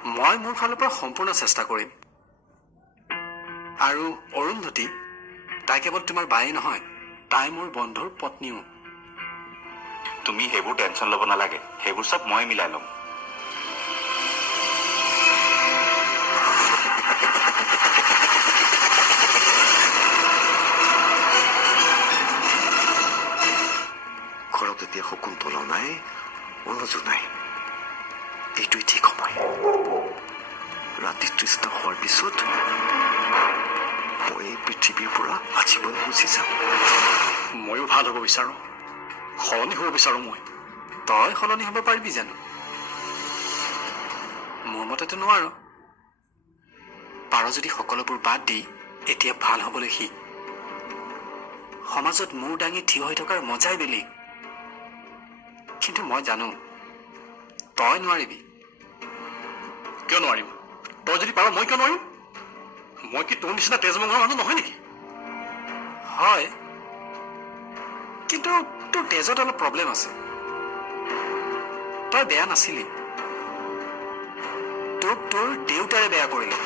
মই মোৰ ফালৰ পৰা সম্পূৰ্ণ চেষ্টা কৰিম। আৰু অৰুন্ধতী, তাই কেৱল তোমাৰ বায়েই নহয়, তাই মোৰ বন্ধুৰ পত্নীও। তুমি সেইবোৰ টেনশ্যন ল'ব নালাগে, সেইবোৰ চব মই মিলাই ল'ম। ঘৰত এতিয়া শকুন্তলা নাই, অনুজো নাই। এইটোৱেই ঠিক সময়। ৰাতি তৃষ্ণা হোৱাৰ পিছত মই এই পৃথিৱীৰ পৰা আজীৱন গুচি যাম। ময়ো ভাল হ'ব বিচাৰো, সলনি হ'ব বিচাৰো মই। তই সলনি হ'ব পাৰিবি জানো? মোৰ মতেতো নোৱাৰ। পাৰ যদি সকলোবোৰ বাদ দি এতিয়া ভাল হ'বলৈ শিক। সমাজত মূৰ দাঙি থিয় হৈ থকাৰ মজাই বেলেগ। কিন্তু মই জানো তই নোৱাৰিবি। কিয় নোৱাৰিম? তই যদি পাৰ মই কিয় নোৱাৰিম? মই কি তোৰ নিচিনা তেজমঙৰ মানুহ নহয় নেকি? হয়, কিন্তু তোৰ তেজত অলপ প্ৰব্লেম আছে। তই বেয়া নাছিলি, তোক তোৰ দেউতাৰে বেয়া কৰিলে।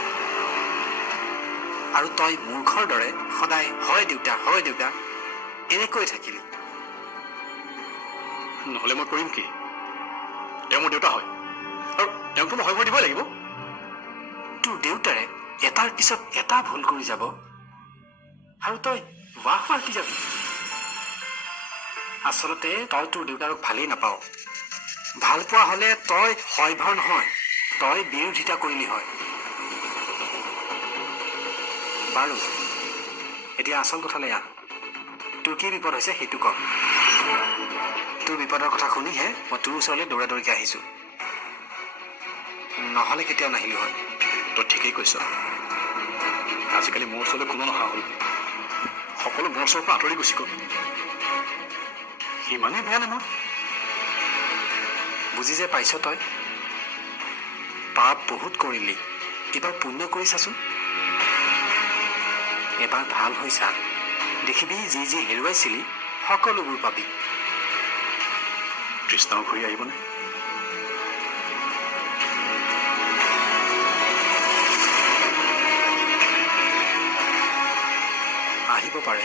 আৰু তই মূৰ্খৰ দৰে সদায় হয় দেউতা হয় দেউতা এনেকৈ থাকিলি। নহ'লে মই কৰিম কি? তেওঁ মোৰ দেউতা হয়, আৰু তেওঁকতো মই হয় ভয় দিবই লাগিব। তোৰ দেউতাৰে এটাৰ পিছত এটা ভুল কৰি যাব আৰু তই ৱাহ পাৰ্টি যাবি। আচলতে তই তোৰ দেউতাৰক ভালেই নাপাৱ। ভাল পোৱা হলে তই হয়ভৰ নহয়, তই বিৰোধিতা কৰিলি হয়। বাৰু এতিয়া আচল কথালৈ আহ। তোৰ কি বিপদ হৈছে সেইটো ক। তোৰ বিপদৰ কথা শুনিহে মই তোৰ ওচৰলৈ দৌৰা দৌৰিকে আহিছো, নহলে কেতিয়াও নাহিলো হয়। তই ঠিকেই কৈছ, আজিকালি মোৰ ওচৰলৈ কোনো নহা হ'ল। সকলো মোৰ ওচৰৰ পৰা আঁতৰি গুচি গ'ল। ইমানেই বেয়া নে মই? বুজি যে পাইছ তই, পাপ বহুত কৰিলি, এইবাৰ পুণ্য কৰি চাচোন। এবাৰ ভাল হৈ চা, দেখিবি যি যি হেৰুৱাইছিলি সকলোবোৰ পাবি। তৃষ্ণাও ঘূৰি আহিবনে? আহিব পাৰে,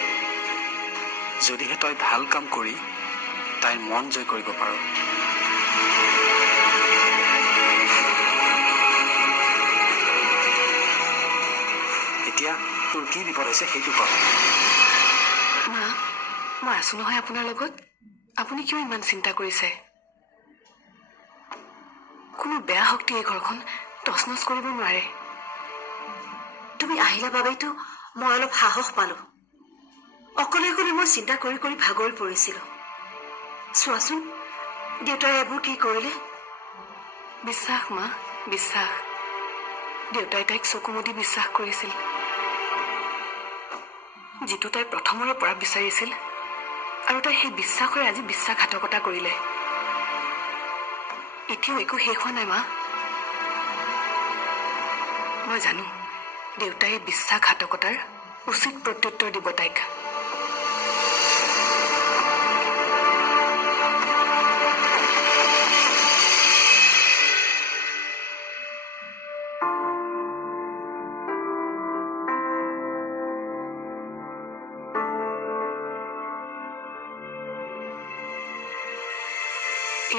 যদিহে তই ভাল কাম কৰি তাইৰ মন জয় কৰিব পাৰ। এতিয়া তোৰ কি বিপদ হৈছে সেইটো ক। মা, মই আছো নহয় আপোনাৰ লগত। আপুনি কিয় ইমান চিন্তা কৰিছে? কোনো বেয়া শক্তি এই ঘৰখন তছনছ কৰিব নোৱাৰে। তুমি আহিলা বাবেইতো মই অলপ সাহস পালো। অকলে অকলে মই চিন্তা কৰি কৰি ভাগৰি পৰিছিলো। চোৱাচোন দেউতাই এইবোৰ কি কৰিলে। বিশ্বাস মা, বিশ্বাস। দেউতাই তাইক চকু মুদি বিশ্বাস কৰিছিল, যিটো তাই প্ৰথমৰে পৰা বিচাৰিছিল, আৰু তাই সেই বিশ্বাসৰে আজি বিশ্বাসঘাতকতা কৰিলে। এতিয়াও একো শেষ হোৱা নাই মা। মই জানো দেউতাই বিশ্বাসঘাতকতাৰ উচিত প্ৰত্যুত্তৰ দিব তাইক।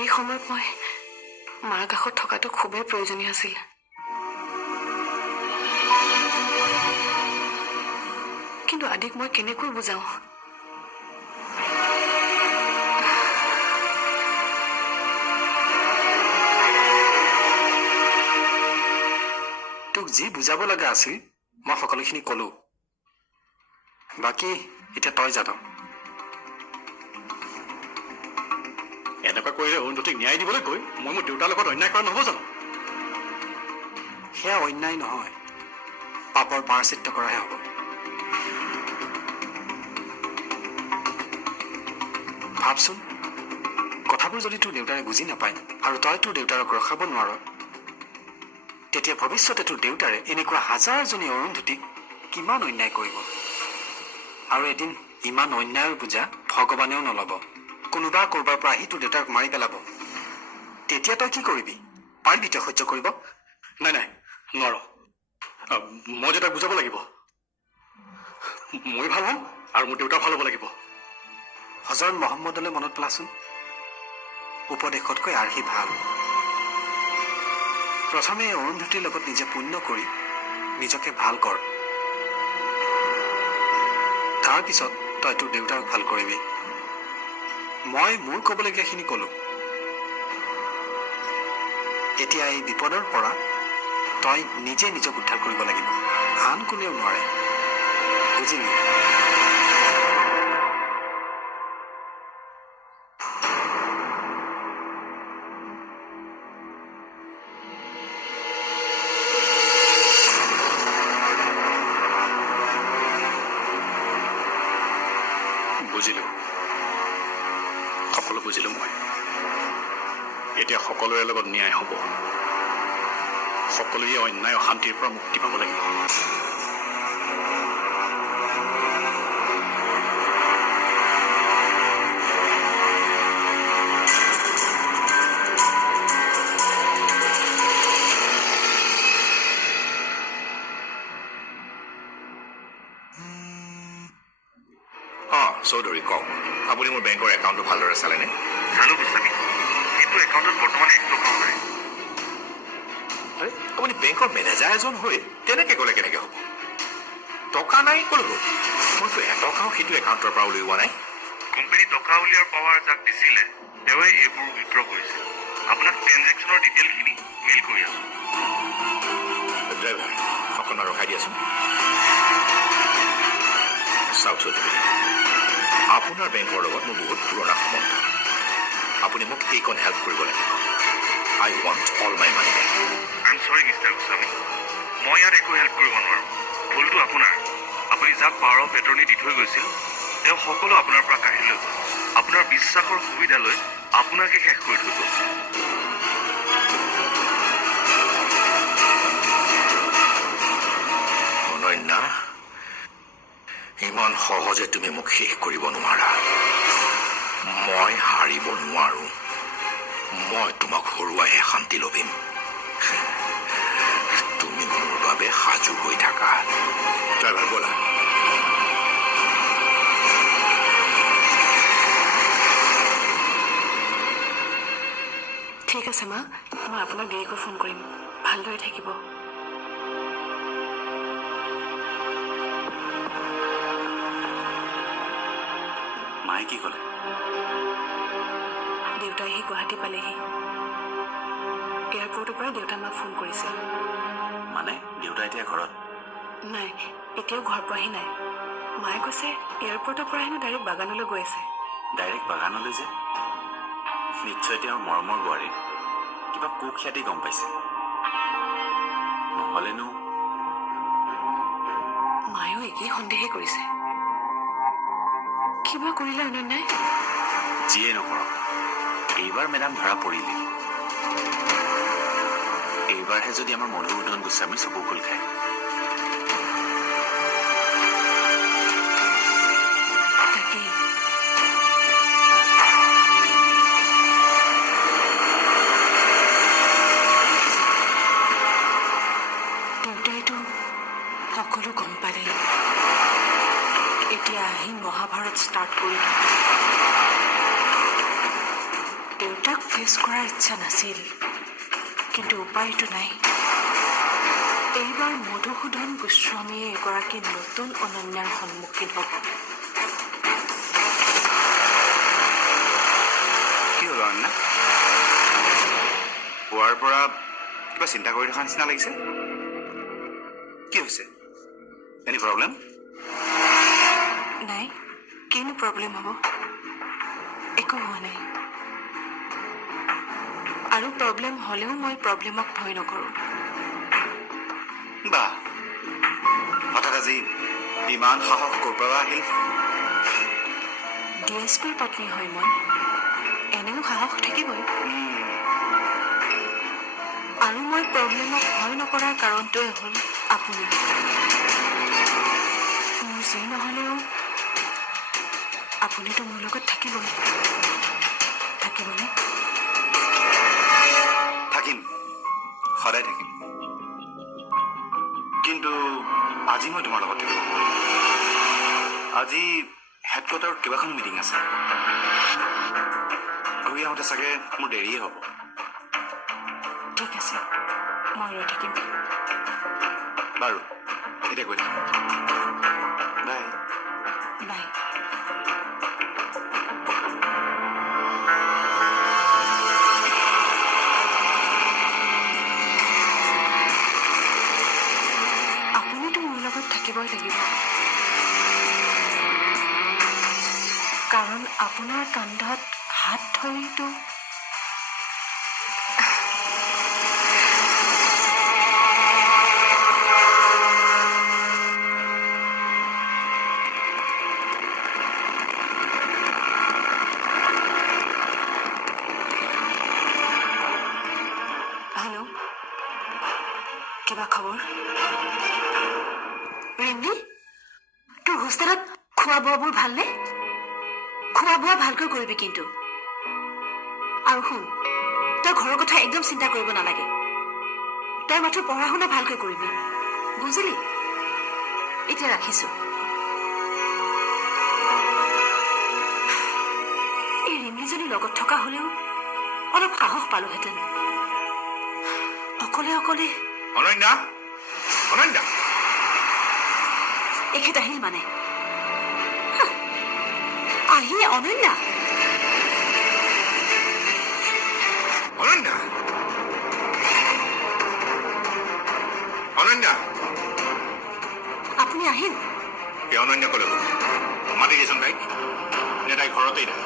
এই সময়ত মই মাৰ কাষত থকাটো খুবেই প্ৰয়োজনীয় আছিল। কিন্তু আদিক মই কেনেকৈ বুজাওঁ? তোক যি বুজাব লগা আছিল মই সকলোখিনি কলো। বাকী এতিয়া তই জান। এনেকুৱা কৰিলে অৰুন্ধতীক ন্যায় দিবলৈ গৈ মই মোৰ দেউতাৰ লগত অন্যায় কৰা নহব জানো? সেয়া অন্যায় নহয়, পাপৰ প্ৰায়শ্চিত্ত কৰাহে হ'ব। ভাবচোন, কথাবোৰ যদি তোৰ দেউতাৰে বুজি নাপায় আৰু তই তোৰ দেউতাৰক ৰখাব নোৱাৰ, তেতিয়া ভৱিষ্যতে তোৰ দেউতাৰে এনেকুৱা হাজাৰজনী অৰুন্ধতীক কিমান অন্যায় কৰিব। আৰু এদিন ইমান অন্যায়ৰ বোজা ভগৱানেও নলব। কোনোবা কৰবাৰ পৰা আহি তোৰ দেউতাক মাৰি পেলাব। তেতিয়া তই কি কৰিবি? পাৰিবি তই সহ্য কৰিব? নাই নাই নোৱাৰো মই দেউতাক বুজাব লাগিব মই ভাল হ'ম আৰু মোৰ দেউতা ভাল হ'ব লাগিব হজৰত মহম্মদলৈ মনত পেলাচোন উপদেশতকৈ আৰ্হি ভাল প্ৰথমে অৰুন্ধতীৰ লগত নিজে পুণ্য কৰি নিজকে ভাল কৰ তাৰ পিছত তই তোৰ দেউতাক ভাল কৰিবি মই মোৰ ক'বলগীয়াখিনি ক'লো এতিয়া এই বিপদৰ পৰা তই নিজে নিজক উদ্ধাৰ কৰিব লাগিব আন কোনেও নোৱাৰে বুজিলি বুজিলো সকলো বুজিলো মই এতিয়া সকলোৰে লগত ন্যায় হ'ব সকলোৱে অন্যায় অশান্তিৰ পৰা মুক্তি পাব লাগিব চৌধুৰী কওক আপুনি মোৰ বেংকৰ একাউণ্টটো ভালদৰে চালেনে চালো গোস্বামী কিন্তু একাউণ্টত বৰ্তমান 1 টকাও নাই আৰে আপুনি বেংকৰ মেনেজাৰ এজন হৈ তেনেকৈ ক'লে কেনেকৈ হ'ব টকা নাই ক'লৈ গ'ল মইতো এটকাও সেইটো একাউণ্টৰ পৰা উলিওৱা নাই কোম্পানী টকা উলিওৱাৰ পাৱাৰ যাক দিছিলে তেওঁৱে এইবোৰ উইথড্ৰ কৰিছে আপোনাক ট্ৰেঞ্জেকশ্যনৰ ডিটেইলখিনি মেইল কৰি আছো ড্ৰাইভাৰ অকণমান ৰখাই দিয়াচোন চাওক চৌধুৰী আপোনাৰ বেংকৰ লগত মোৰ বহুত পুৰণা সম্বন্ধ আপুনি মোক এইকণ হেল্প কৰিব লাগিব I want all my money back I am sorry mister Goswami মই ইয়াত একো হেল্প কৰিব নোৱাৰো ভুলটো আপোনাৰ আপুনি যাক পাৱাৰ অফ এটৰ্নি দি থৈ গৈছিল তেওঁ সকলো আপোনাৰ পৰা কাঢ়ি লৈ গ'ল আপোনাৰ বিশ্বাসৰ সুবিধা লৈ আপোনাকে শেষ কৰি থৈ গ'ল অনন্যা ইমান সহজে তুমি মোক শেষ কৰিব নোৱাৰা মই হাৰিব নোৱাৰো মই তোমাক হৰুৱাইহে শান্তি লভিম তুমি মোৰ বাবে সাজু হৈ থাকা ড্ৰাইভাৰ ব'লা ঠিক আছে মা মই আপোনাক দেৰিকৈ ফোন কৰিম ভালদৰে থাকিব মায়ে কি ক'লে দেউতা আহি গুৱাহাটী পালেহি এয়াৰপৰ্টৰ পৰা দেউতা মাক ফোন কৰিছিল মানে দেউতা এতিয়া ঘৰত নাই এতিয়াও ঘৰ পোৱাহি নাই মায়ে কৈছে এয়াৰপৰ্টৰ পৰা হেনো ডাইৰেক্ট বাগানলৈ গৈ আছে ডাইৰেক্ট বাগানলৈ যে নিশ্চয় তেওঁৰ মৰমৰ বোৱাৰী কিবা কুখ্যাতি গম পাইছে নহ'লেনো মায়েও একেই সন্দেহে কৰিছে কিবা কৰিলে অনন্যাই যিয়ে নকৰক এইবাৰ মেডাম ধৰা পৰিলে এইবাৰহে যদি আমাৰ মধুসূদন গোস্বামী চকু খোল খায় তাকেই দেউতাইতো সকলো গম পালে এতিয়া আহি মহাভাৰত ষ্টাৰ্ট কৰিলে দেউতাক ফেচ কৰাৰ ইচ্ছা নাছিল কিন্তু উপায়টো নাই এইবাৰ মধুসূদন গোস্বামীয়ে এগৰাকী নতুন অনন্যাৰ সন্মুখীন হ'ব কি হ'ল অনন্যা পুৱাৰ পৰা কিবা চিন্তা কৰি থকা নিচিনা লাগিছে কি হৈছে এনি প্ৰব্লেম নাই কিনো প্ৰব্লেম হ'ব একো হোৱা নাই আৰু প্ৰব্লেম হ'লেও মই প্ৰব্লেমক ভয় নকৰোঁ বাহ হঠাৎ আজি ইমান সাহস ক'ৰ পৰা আহিল ডিএছপিৰ পত্নী হয় মই এনেও সাহস থাকিবই আৰু মই প্ৰব্লেমক ভয় নকৰাৰ কাৰণটোৱে হ'ল আপুনি মোৰ যি নহ'লেও আপুনিতো মোৰ লগত থাকিবই থাকিবনে থাকিম সদায় থাকিম আজি হেডকোৱাৰ্টাৰত কেইবাখন মিটিং আছে ঘূৰি আহোঁতে চাগে মোৰ দেৰিয়ে হ'ব ঠিক আছে মই ৰৈ থাকিম বাৰু এতিয়া গৈ থাক বাই বাই আপুনিতো মোৰ লগত থাকিবই লাগিব কাৰণ আপোনাৰ কান্ধত হাত ধৰিতো হেল্ল' কিবা খবৰ ৰিম্পী তোৰ হোষ্টেলত খোৱা বোৱাবোৰ ভালনে খোৱা বোৱা ভালকৈ কৰিবি কিন্তু আৰু শুন তই ঘৰৰ কথা একদম চিন্তা কৰিব নালাগে তই মাত্ৰ পঢ়া শুনা ভালকৈ কৰিবি বুজিলি এতিয়া ৰাখিছো এই ৰিম্পীজনী লগত থকা হলেও অলপ সাহস পালোহেঁতেন অকলে অকলে অনন্যা অনন্যা এখেত আহিল মানে আহি অনন্যা অনন্যা অনন্যা আপুনি আহিল এই অনন্যা ক'লে গ'ল মাতি দিছোন তাইক নে তাই ঘৰতেই নাই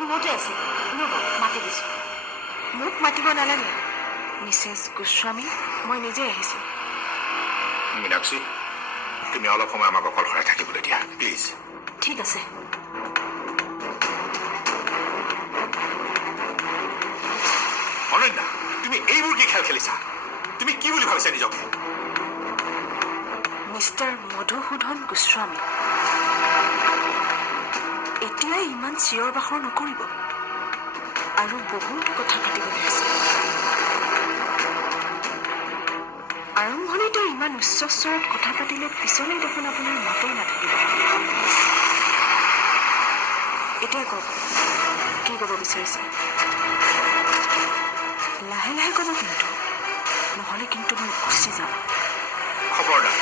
ৰুমতে আছে ৰ'ব মাতি দিছো মোক মাতিব নালাগে মিছেছ গোস্বামী মই নিজে আহিছোঁ মীনাক্ষী তুমি অলপ সময় আমাক অকলশৰে থাকিবলৈ দিয়া প্লিজ ঠিক আছে অনন্যা তুমি এইবোৰ কি খেল খেলিছা তুমি কি বুলি ভাবিছা নিজকে মিষ্টাৰ মধুসূদন গোস্বামী এতিয়াই ইমান চিঞৰ বাখৰ নকৰিব আৰু বহুত কথা পাতিবলৈ আছে আৰম্ভণিতে ইমান উচ্চ স্বৰত কথা পাতিলে পিছলৈ দেখোন আপোনাৰ মাতেই নাথাকিব এতিয়া কওক কি ক'ব বিচাৰিছে লাহে লাহে ক'ব কিন্তু নহ'লে কিন্তু মই গুচি যাম খবৰদাৰ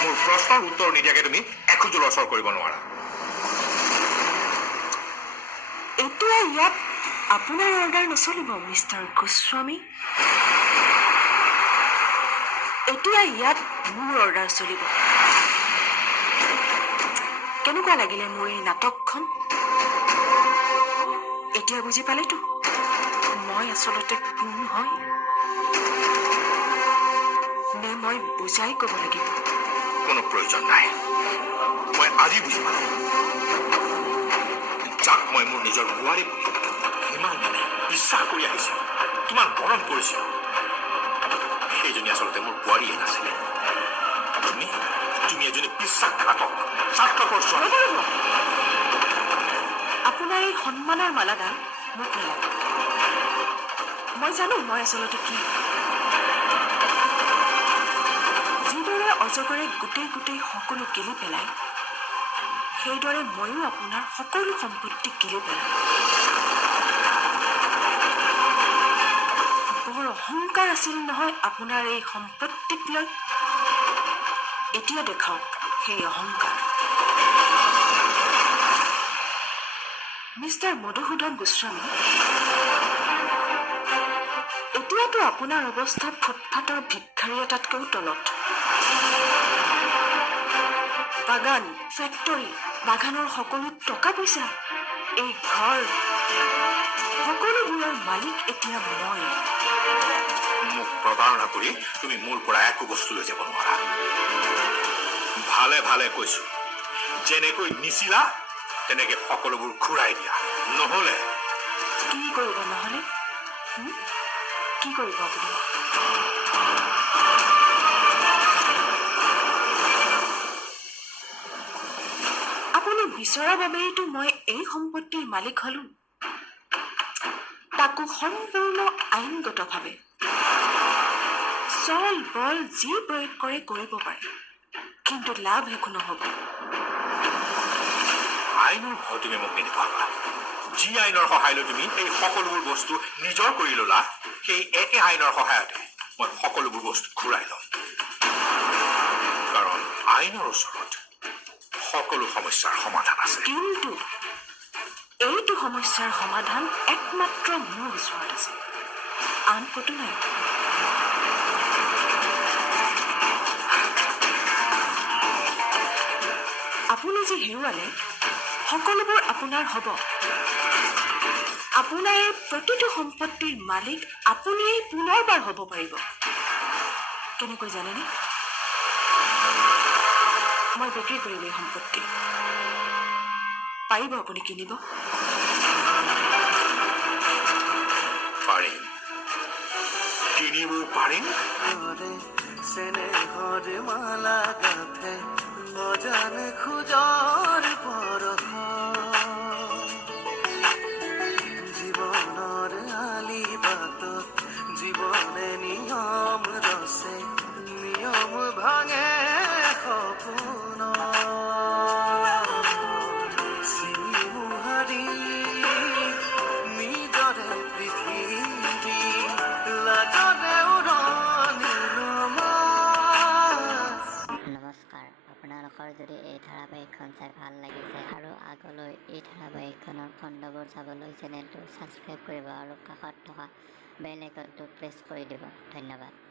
মোৰ প্ৰশ্নৰ উত্তৰ নিদিয়াকে তুমি এখোজো লৰচৰ কৰিব নোৱাৰা এতিয়া ইয়াত আপোনাৰ অৰ্ডাৰ নচলিব মিষ্টাৰ গোস্বামী এতিয়া ইয়াত মোৰ অৰ্ডাৰ চলিব কেনেকুৱা লাগিলে মোৰ এই নাটকখন এতিয়া বুজি পালেতো মই আচলতে কোন হয় নে মই বুজাই ক'ব লাগিব কোনো প্ৰয়োজন নাই মই আজি বুজি পালো যাক মই মোৰ নিজৰ বোৱাৰী বুলি ইমান মানে বিশ্বাস কৰি আহিছিলো কিমান মৰম কৰিছিলো সেইজনী আচলতে মোৰ বোৱাৰীয়ে নাছিলে তুমি এজনী বিশ্বাসঘাতক স্বাৰ্থপৰ ছোৱালী আপোনাৰ এই সন্মানৰ মালাডাল মোক নালাগে মই জানো মই আচলতে কি যিদৰে অজগৰে গোটেই সকলো গিলি পেলায় সেইদৰে ময়ো আপোনাৰ সকলো সম্পত্তি গিলি পেলাম বৰ অহংকাৰ আছিল নহয় আপোনাৰ এই সম্পত্তিক লৈ এতিয়া দেখাওক সেই অহংকাৰ মিষ্টাৰ মধুসূদন গোস্বামী এতিয়াতো আপোনাৰ অৱস্থা ফুটফাটৰ ভিক্ষাৰী এটাতকৈও তলত বাগান ফেক্টৰী বাগানৰ সকলো টকা পইচা এই ঘৰ সকলোবোৰৰ মালিক এতিয়া মই মোক প্ৰতাৰণা কৰি তুমি মোৰ পৰা একো বস্তু লৈ যাব নোৱাৰা ভালে ভালে কৈছো যেনেকৈ নিছিলা তেনেকে সকলোবোৰ ঘূৰাই দিয়া নহলে কি কৰিব নহ'লে কি কৰিব আপুনি আপুনি বিচৰা বাবেইতো মই এই সম্পত্তিৰ মালিক হলো তাকো সম্পূৰ্ণ আইনগতভাৱে চল বল যি প্ৰয়োগ কৰে কৰিব পাৰে কিন্তু লাভ একো নহ'ব আইনৰ ভয় তুমি মোক নেদেখুৱাবা। যি আইনৰ সহায় লৈ তুমি এই সকলোবোৰ বস্তু নিজৰ কৰি ল'লা, সেই একে আইনৰ সহায়তে মই সকলোবোৰ বস্তু ঘূৰাই ল'ম। কাৰণ আইনৰ ওচৰত সকলো সমস্যাৰ সমাধান আছে। কিন্তু এইটো সমস্যাৰ সমাধান একমাত্ৰ মোৰ ওচৰত আছে, আন ক'তো নাই। আপুনি যি হেৰুৱালে সকলোবোৰ আপোনাৰ হ'ব। আপোনাৰ এই প্ৰতিটো সম্পত্তিৰ মালিক আপুনিয়েই পুনৰবাৰ হ'ব পাৰিব। কেনেকৈ জানেনে? মই বিক্ৰী কৰিম এই সম্পত্তি। পাৰিব আপুনি কিনিব? পাৰিম, কিনিবও পাৰিম। চেনেহৰ মালা গাঁথে অজানে খোজাৰ পৰশ, জীৱনৰ আলি বাটত জীৱনে নিয়ম ৰচে, নিয়ম ভাঙে সপোন চিমুহাৰি নিজৰে পৃথিৱী লাজৰে উৰণি নমস্কাৰ, আপোনালোকৰ যদি এই ধাৰাবাহিকখন চাই ভাল লাগিছে আৰু আগলৈ এই ধাৰাবাহিকখনৰ খণ্ডবোৰ চাবলৈ চেনেলটো ছাবস্ক্ৰাইব কৰিব আৰু কাষত থকা বেল আইকনটো প্ৰেছ কৰি দিব। ধন্যবাদ।